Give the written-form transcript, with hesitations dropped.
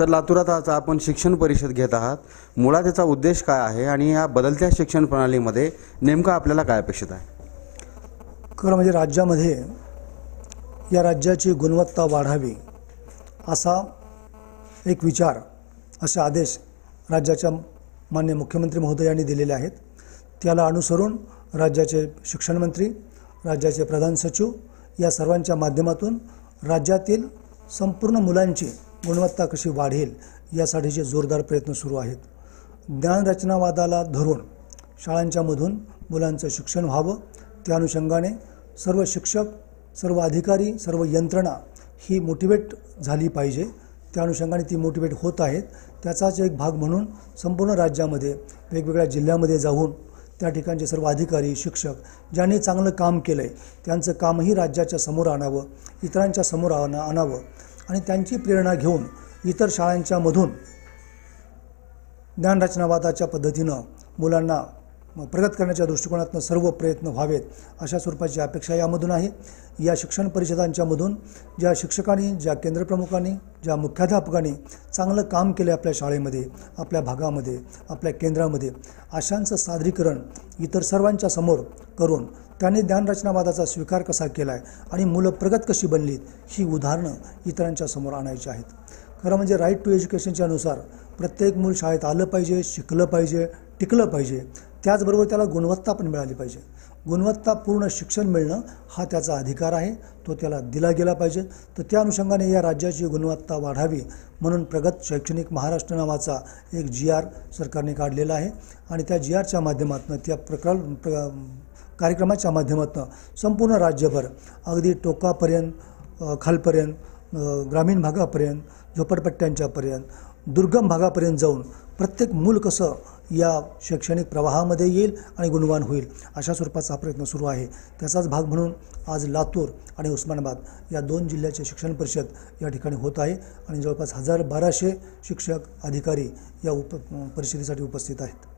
Sir, लातूरात आज आपण शिक्षण परिषद घेत आहात. मुळात याचा उद्देश काय आहे आणि या बदलत्या शिक्षण प्रणालीमध्ये नेमकं आपल्याला काय अपेक्षित आहे? खरं म्हणजे राज्यामध्ये या राज्याची गुणवत्ता वाढावी असा एक विचार, असे आदेश राज्याच्या माननीय मुख्यमंत्री महोदयांनी दिलेले आहेत. त्याला अनुसरून राज्याचे शिक्षण मंत्री, राज्याचे प्रधान सचिव या सर्वांच्या माध्यमातून राज्यातील संपूर्ण मुलांची गुणवत्ता कशी वाढेल यासाठीचे जोरदार प्रयत्न सुरू आहेत. ज्ञानरचनावादाला धरून शाळांच्यामधून मुलांचं शिक्षण व्हावं, त्या अनुषंगाने सर्व शिक्षक, सर्व अधिकारी, सर्व यंत्रणा ही मोटिवेट झाली पाहिजे. त्या अनुषंगाने ती मोटिवेट होत आहेत. त्याचाच एक भाग म्हणून संपूर्ण राज्यामध्ये वेगवेगळ्या जिल्ह्यामध्ये जाऊन त्या ठिकाणचे सर्व अधिकारी, शिक्षक ज्यांनी चांगलं काम केलं आहे त्यांचं कामही राज्याच्या समोर आणावं, इतरांच्या समोर आणावं आणि त्यांची प्रेरणा घेऊन इतर शाळांच्यामधून ज्ञानरचनावादाच्या पद्धतीनं मुलांना प्रगत करण्याच्या दृष्टिकोनातून सर्व प्रयत्न व्हावेत अशा स्वरूपाची अपेक्षा यामधून आहे. या शिक्षण परिषदांच्यामधून ज्या शिक्षकांनी, ज्या केंद्रप्रमुखांनी, ज्या मुख्याध्यापकांनी चांगलं काम केलं आपल्या शाळेमध्ये, आपल्या भागामध्ये, आपल्या केंद्रामध्ये, अशांचं सादरीकरण इतर सर्वांच्या समोर करून त्यांनी ज्ञानरचनावादाचा स्वीकार कसा केला आहे आणि मुलं प्रगत कशी बनलीत ही उदाहरणं इतरांच्या समोर आणायची आहेत. खरं म्हणजे राईट टू एज्युकेशनच्या अनुसार प्रत्येक मूल शाळेत आलं पाहिजे, शिकलं पाहिजे, टिकलं पाहिजे. त्याचबरोबर त्याला गुणवत्ता पण मिळाली पाहिजे. गुणवत्तापूर्ण शिक्षण मिळणं हा त्याचा अधिकार आहे, तो त्याला दिला गेला पाहिजे. तर त्या अनुषंगाने या राज्याची गुणवत्ता वाढावी म्हणून प्रगत शैक्षणिक महाराष्ट्र नावाचा एक GR सरकारने काढलेला आहे आणि त्या GRच्या माध्यमातून, त्या कार्यक्रमाच्या माध्यमातून संपूर्ण राज्यभर अगदी टोकापर्यंत, खालपर्यंत, ग्रामीण भागापर्यंत, झोपडपट्ट्यांच्यापर्यंत, दुर्गम भागापर्यंत जाऊन प्रत्येक मूल कसं या शैक्षणिक प्रवाहामध्ये येईल आणि गुणवान होईल अशा स्वरूपाचा प्रयत्न सुरू आहे. त्याचाच भाग म्हणून आज लातूर आणि उस्मानाबाद या 2 जिल्ह्याचे शिक्षण परिषद या ठिकाणी होत आहे आणि जवळपास 1200 शिक्षक, अधिकारी या परिषदेसाठी उपस्थित आहेत.